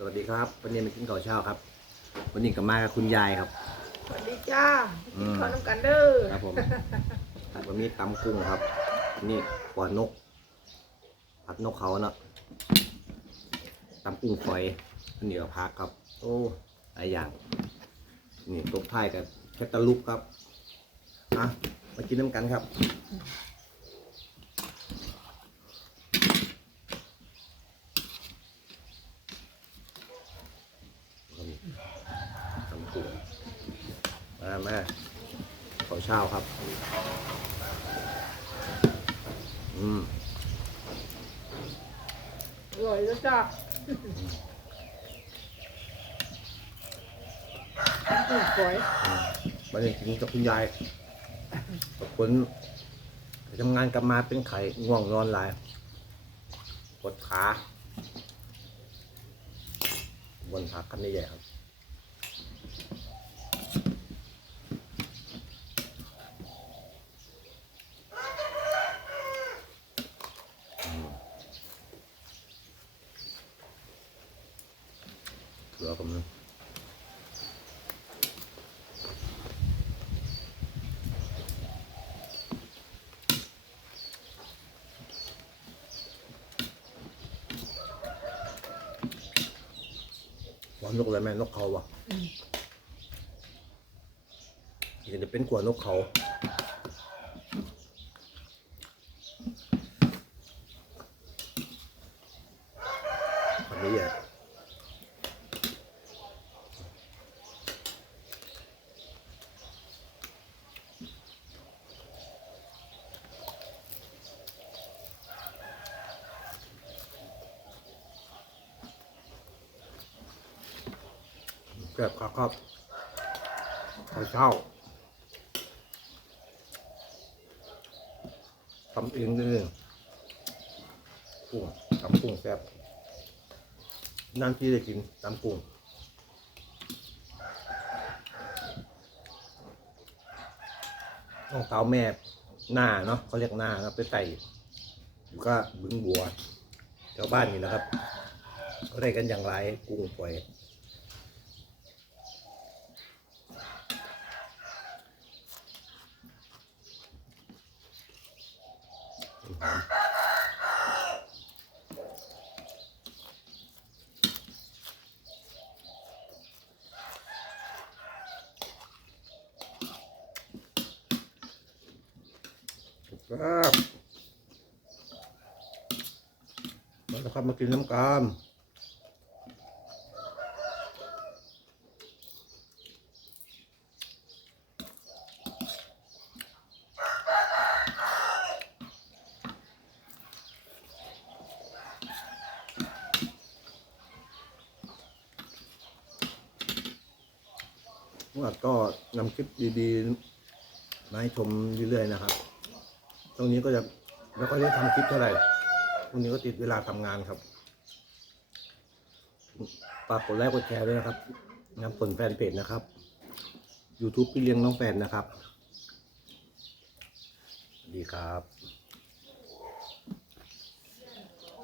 สวัสดีครับวันนี้มากินข้าวเช้าครับ วันนี้ก็มากับคุณยายครับ สวัสดีจ้าอืมขอน้ำกันเด้อครับผมวันนี้ตำกุ้งครับอันนี่ปอนนกผัดนกเขาเนาะตำกุ้งฝอยอันนี้ก็พักครับ โอ้หลายอย่าง นี่ตบท้ายกับแคตตาลูปครับอะมากินน้ำกันครับ ตำกุ้งมามาข้าวเช้าครับ อืมอร่อยแล้วจ้ากุ้งฝอยวันนี้กินกับคุณยายผลไปทำงานกลับมาเป็นไข่ง่วงนอนหลายปวดขาบนผักกันนี่ใหญ่ครับ เกลือผมนะว่านนกอะไรแม่นกเขาวะเห็นจะเป็นกลัวนกเขาอันนี้ให แซ่บครับครับข้าวเช้าทำเองเลยกุ้งตำกุ้งแซ่บนั่นที่ได้กินตำกุ้งต้องเท้าแม่หน้าเนาะเขาเรียกหน้าครับไปไต่อยู่ก็บึงบัวแถวบ้านนี่นะครับก็ได้กันอย่างไรกุ้งปล่อย ครับมาแล้วครับมากินน้ำกาม ก็นำคลิปดีๆมาให้ชมเรื่อยๆนะครับ ตรงนี้ก็จะไม่ค่อยได้ทำคลิปเท่าไหร่วันนี้ก็ติดเวลาทำงานครับฝากกดไลค์กดแชร์ด้วยนะครับนำผลแฟนเพจนะครับ YouTube พี่เลี้ยงน้องแฟนนะครับสวัสดีครับ